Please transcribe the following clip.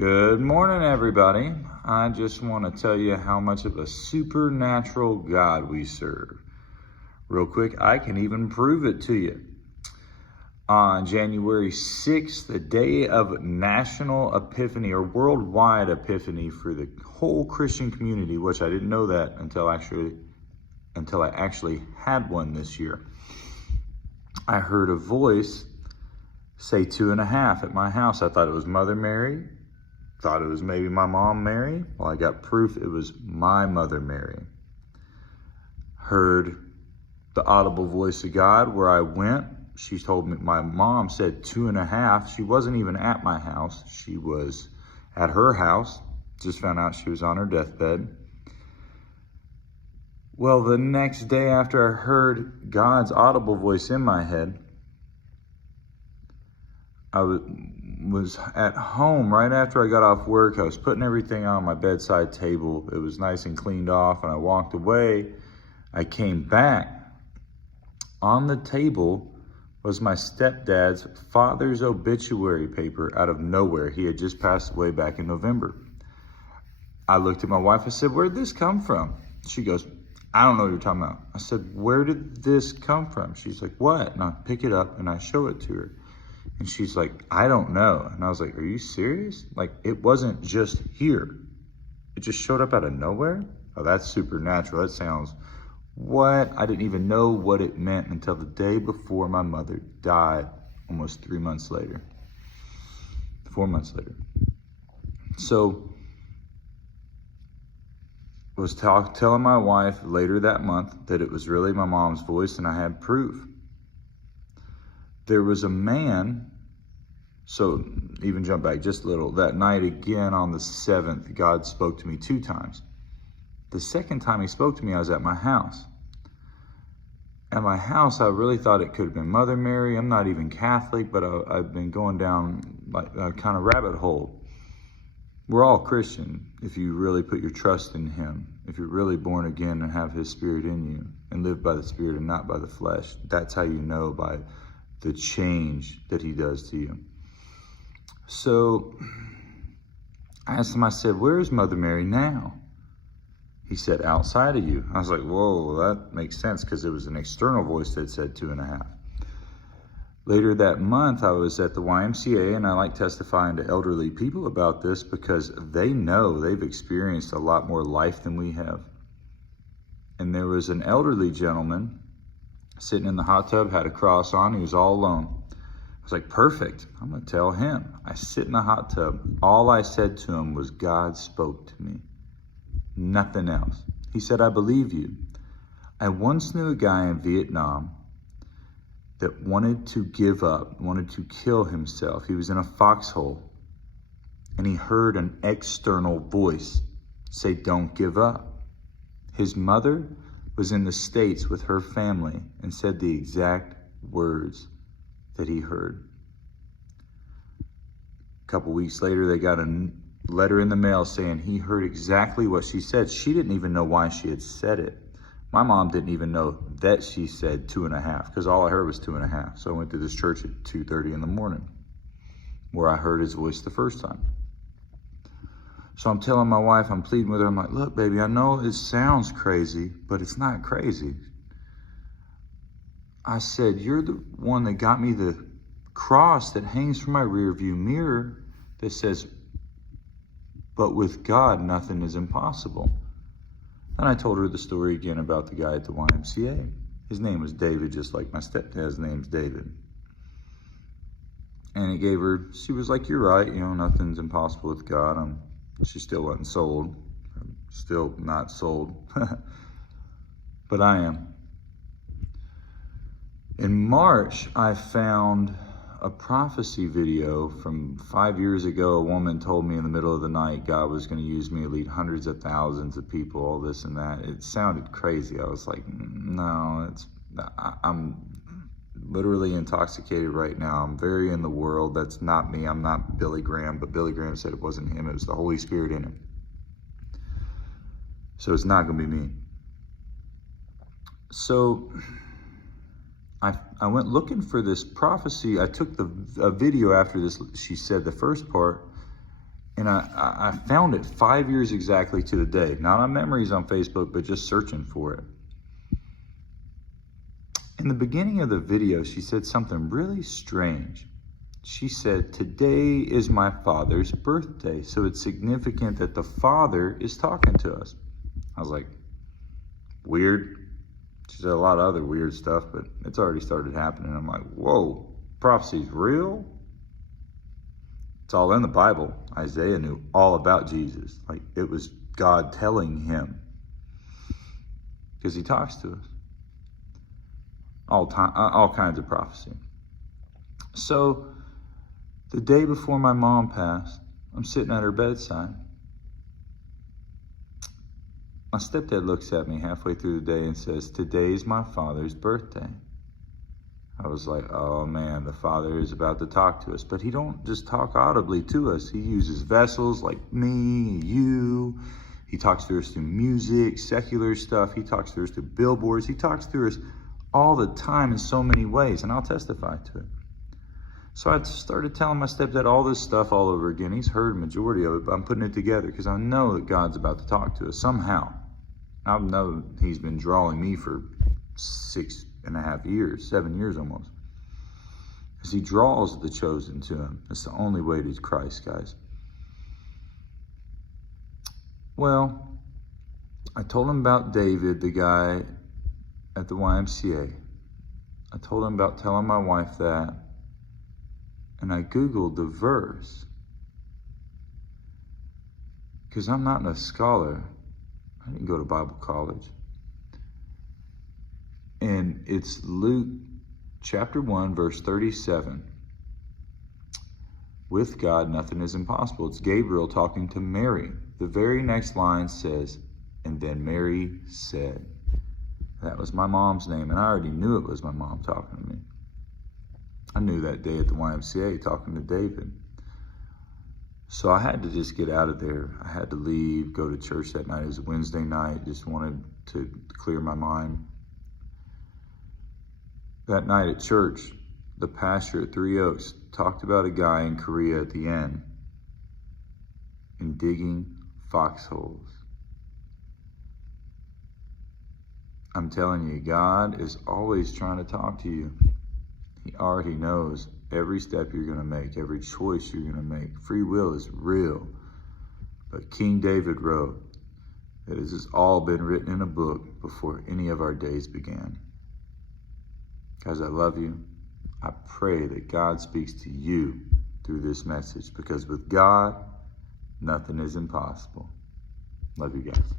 Good morning, everybody. I just want to tell you how much of a supernatural God we serve. Real quick, I can even prove it to you. On January 6th, the day of National Epiphany or Worldwide Epiphany for the whole Christian community, which I didn't know that until I actually had one this year. I heard a voice say 2.5 at my house. I thought it was Mother Mary. Thought it was maybe my mom Mary. Well, I got proof it was my mother Mary. Heard the audible voice of God where I went. She told me, my mom said 2.5. She wasn't even at my house. She was at her house. Just found out she was on her deathbed. Well, the next day after I heard God's audible voice in my head, I was at home right after I got off work. I was putting everything on my bedside table. It was nice and cleaned off, and I walked away. I came back. On the table was my stepdad's father's obituary paper out of nowhere. He had just passed away back in November. I looked at my wife. I said, "Where'd this come from?" She goes, "I don't know what you're talking about." I said, "Where did this come from?" She's like, "What?" And I pick it up and I show it to her. And she's like, "I don't know." And I was like, "Are you serious? Like, it wasn't just here. It just showed up out of nowhere?" Oh, that's supernatural. That sounds, what? I didn't even know what it meant until the day before my mother died, almost 3 months later. 4 months later. So I was telling my wife later that month that it was really my mom's voice, and I had proof. There was a man, so even jump back just a little, that night again on the 7th, God spoke to me 2 times. The second time he spoke to me, I was at my house. At my house, I really thought it could have been Mother Mary. I'm not even Catholic, but I've been going down like a kind of rabbit hole. We're all Christian if you really put your trust in him, if you're really born again and have his spirit in you and live by the spirit and not by the flesh. That's how you know, by the change that he does to you. So I asked him, I said, "Where's Mother Mary now?" He said, "Outside of you." I was like, whoa, that makes sense, because it was an external voice that said 2.5. Later that month, I was at the YMCA, and I like testifying to elderly people about this because they know they've experienced a lot more life than we have. And there was an elderly gentleman sitting in the hot tub, had a cross on. He was all alone. I was like, perfect. I'm going to tell him. I sit in the hot tub. All I said to him was, "God spoke to me." Nothing else. He said, "I believe you. I once knew a guy in Vietnam that wanted to give up, wanted to kill himself. He was in a foxhole, and he heard an external voice say, 'Don't give up.' His mother was in the States with her family and said the exact words that he heard. A couple weeks later, they got a letter in the mail saying he heard exactly what she said. She didn't even know why she had said it. My mom didn't even know that she said 2.5, because all I heard was 2.5. So I went to this church at 2:30 in the morning where I heard his voice the first time. So I'm telling my wife, I'm pleading with her. I'm like, "Look, baby, I know it sounds crazy, but it's not crazy." I said, "You're the one that got me the cross that hangs from my rear view mirror that says, 'But with God, nothing is impossible.'" And I told her the story again about the guy at the YMCA. His name was David, just like my stepdad's name's David. And it gave her, she was like, "You're right, nothing's impossible with God." She still wasn't sold. I'm still not sold. But I am. In March, I found a prophecy video from 5 years ago. A woman told me in the middle of the night God was going to use me to lead hundreds of thousands of people, all this and that. It sounded crazy. I was like, no, I'm literally intoxicated right now. I'm very in the world. That's not me. I'm not Billy Graham, but Billy Graham said it wasn't him. It was the Holy Spirit in him. So it's not going to be me. So I went looking for this prophecy. I took a video after this. She said the first part, And I found it 5 years exactly to the day. Not on memories on Facebook, but just searching for it. In the beginning of the video, she said something really strange. She said, "Today is my father's birthday, so it's significant that the father is talking to us." I was like, weird. She said a lot of other weird stuff, but it's already started happening. I'm like, whoa, prophecy's real? It's all in the Bible. Isaiah knew all about Jesus. Like, it was God telling him, because he talks to us. All kinds of prophecy. So the day before my mom passed, I'm sitting at her bedside. My stepdad looks at me halfway through the day and says, "Today's my father's birthday." I was like, oh man, the Father is about to talk to us. But he don't just talk audibly to us. He uses vessels like me, you. He talks to us through music, secular stuff. He talks to us through billboards. He talks to us all the time in so many ways, and I'll testify to it. So I started telling my stepdad all this stuff all over again. He's heard a majority of it, but I'm putting it together because I know that God's about to talk to us somehow. I know he's been drawing me for 6.5 years, 7 years almost. Because he draws the chosen to him. It's the only way to Christ, guys. Well, I told him about David, the guy at the YMCA. I told him about telling my wife that. And I Googled the verse. Because I'm not a scholar. I didn't go to Bible college. And it's Luke chapter 1, verse 37. With God, nothing is impossible. It's Gabriel talking to Mary. The very next line says, "And then Mary said." That was my mom's name, and I already knew it was my mom talking to me. I knew that day at the YMCA talking to David. So I had to just get out of there. I had to leave, go to church that night. It was a Wednesday night. Just wanted to clear my mind. That night at church, the pastor at Three Oaks talked about a guy in Korea at the end in digging foxholes. I'm telling you, God is always trying to talk to you. He already knows every step you're going to make, every choice you're going to make. Free will is real. But King David wrote that this has all been written in a book before any of our days began. Guys, I love you. I pray that God speaks to you through this message, because with God, nothing is impossible. Love you guys.